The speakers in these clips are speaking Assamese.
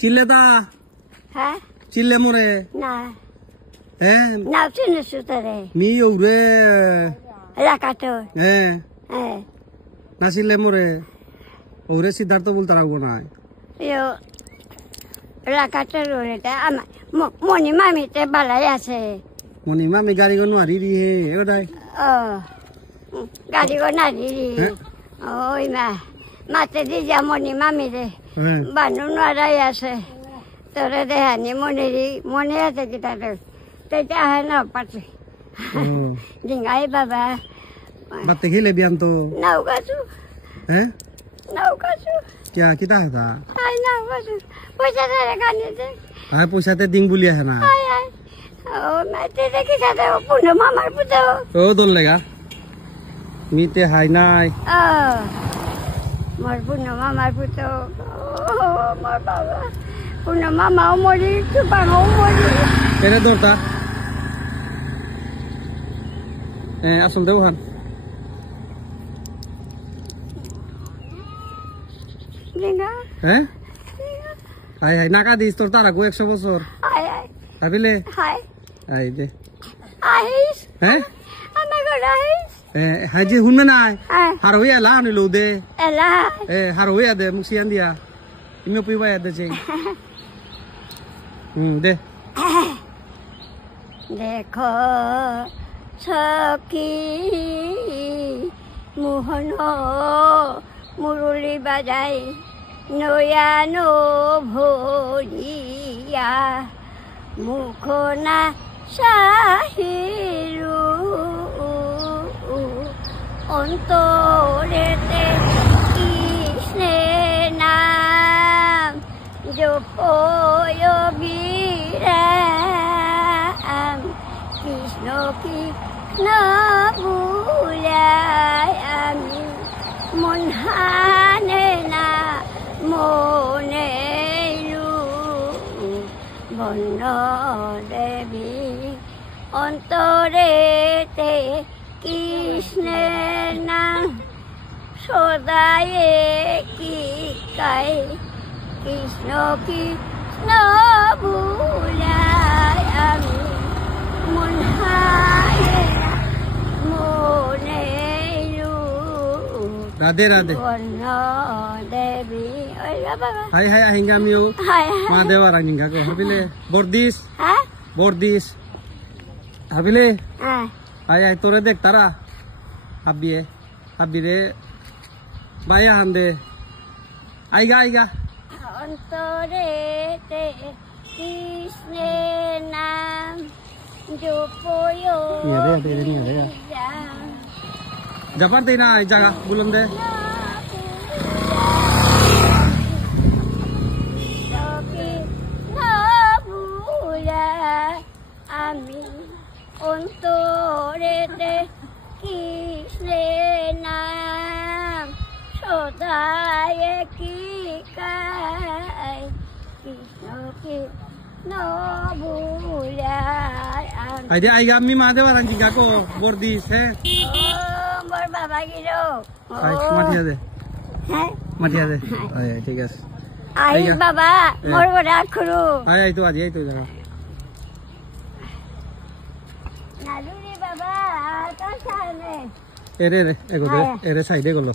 চিল্লেতা হ্যাঁ চিল্লে মরে না হ্যাঁ না চিনে সুতরে মি ওরে রাখাতো হ্যাঁ হ্যাঁ না চিল্লে মরে ওরে সিদ্ধার্থ বলতে রাখবো না ইয়ো রাখাতো রেটা আমার মনি মামিতে বালাই আছে মনি মামি গাড়ি গো নোয়ারি রি হে এটাই ও গাড়ি গো না দিদি ওই মাতে দি যা মনি মামি রে হ্যাঁ বানু নারাই আছে তোরে দেহানি মনে আছে কি তাদের তেটা হয় না পাচ্ছে ডিঙ্গাই বাবা বাতে খেলে বিয়ান তো নৌকাছু হ্যাঁ নৌকাছু क्या किता है था আই নৌকাছু পয়সা ধরে কানে দে हाय पैसा ते दिंग बुलिया है ना আই আই ও মাতে দেখি সাথে পুনো মামার পুতো ओ दोन लेगा मीते हाय नाय ও মোর পুনো মামার পুতো ও মোর বাবা পুনো মামা মরি চুপাং মরি तेरे दोरता আসল দেও হান ডিঙ্গা হ্যাঁ হাই হাই নাকা দিস তোর তারা গো 100 বছর আই আই ভাবিলে হাই আই দে আইস হ্যাঁ আমার ঘর আইস হাই যে হুন না হ্যাঁ হার হইয়া লা নি লো দে এলা হার হইয়া দে মুসিয়ান দিয়া ইমে পিবা দে চেই দে দেখো সখী মোহন মুরলি বাজাই নয়ানো ভরিয়া মুখ না সাহিরু অন্তরেতে কৃষ্ণে নাম জপয়োগীরাম কৃষ্ণ কৃষ্ণ বুলাই আমি মন হানে না মনে বন্য দেবী অন্তরেতে কৃষ্ণের নাম সদায়ে কি কাই কৃষ্ণ কৃষ্ণ বুলাই আমি মন হানে না মনে রাধে রাধে বন্য দেবী ওই বাবা হাই হাই আহিঙ্গা মিও হাই মা দেওয়ার আহিঙ্গা গো ভাবিলে বর্দিস হ্যাঁ বর্দিস ভাবিলে হ্যাঁ হাই হাই তোরে দেখ তারা হাবিয়ে হাবিরে বায়া হান্দে আইগা আইগা অন্তরেতে কৃষ্ণের নাম জপয়োগীরাম জাপার দেই না এই জায়গা বুলন দে আমি অন্তরেতে কৃষ্ণের নাম সদায় কি কাই কৃষ্ণ কৃষ্ণ বুলাই আই দে আইগা আমি মা দেওয়ার আহিঙ্গা গো বর্দিস হে মোর বাবা গিরো আই মাটিয়া দে হ্যাঁ মাটিয়া দে আই ঠিক আছে আইস বাবা মোর বড় আখরু আই আই তো আজ এই তো জায়গা নালুরি বাবা তোর সামনে এরে রে এগো দে এরে সাইডে গলো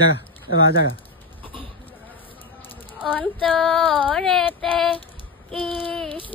জায়গা এবার জায়গা অন্তরেতে কৃষ্ণ